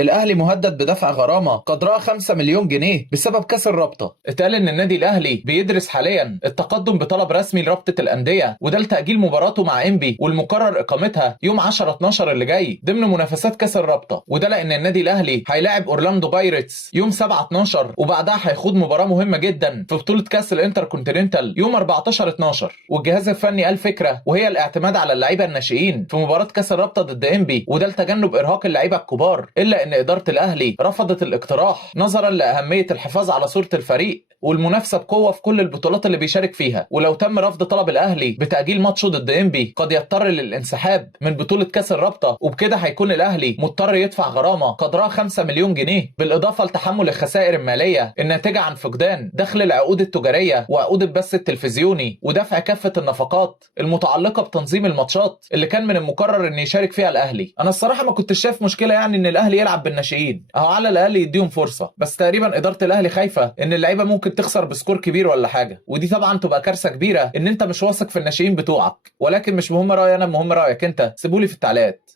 الاهلي مهدد بدفع غرامه قدرها 5 مليون جنيه بسبب كاس الرابطه. اتقال ان النادي الاهلي بيدرس حاليا التقدم بطلب رسمي لرابطه الانديه وده لتاجيل مباراته مع انبي والمقرر اقامتها يوم 10 12 اللي جاي ضمن منافسات كاس الرابطه، وده لان النادي الاهلي هيلاعب اورلاندو بايرتس يوم 7 12 وبعدها هيخوض مباراه مهمه جدا في بطوله كاس الانتر كونتيننتال يوم 14 12. والجهاز الفني قال فكره وهي الاعتماد على اللعيبه الناشئين في مباراه كاس الرابطه ضد انبي، وده لتجنب ارهاق اللعيبه الكبار، الا ان اداره الاهلي رفضت الاقتراح نظرا لاهميه الحفاظ على صوره الفريق والمنافسه بقوه في كل البطولات اللي بيشارك فيها. ولو تم رفض طلب الاهلي بتاجيل ماتشه ضد انبي قد يضطر للانسحاب من بطوله كاس الرابطه، وبكده هيكون الاهلي مضطر يدفع غرامه قدرها 5 مليون جنيه بالاضافه لتحمل الخسائر الماليه الناتجه عن فقدان دخل العقود التجاريه وعقود البث التلفزيوني ودفع كافه النفقات المتعلقه بتنظيم الماتشات اللي كان من المقرر ان يشارك فيها الاهلي. انا الصراحه ما كنتش شايف مشكله يعني ان الاهلي يلعب بالناشئين، اهو على الاقل يديهم فرصه، بس تقريبا اداره الاهلي خايفه ان اللعيبه ممكن تخسر بسكور كبير ولا حاجه، ودي طبعا تبقى كارثه كبيره ان انت مش واثق في الناشئين بتوعك. ولكن مش مهم رايي انا، مهم رايك انت، سيبولي في التعليقات.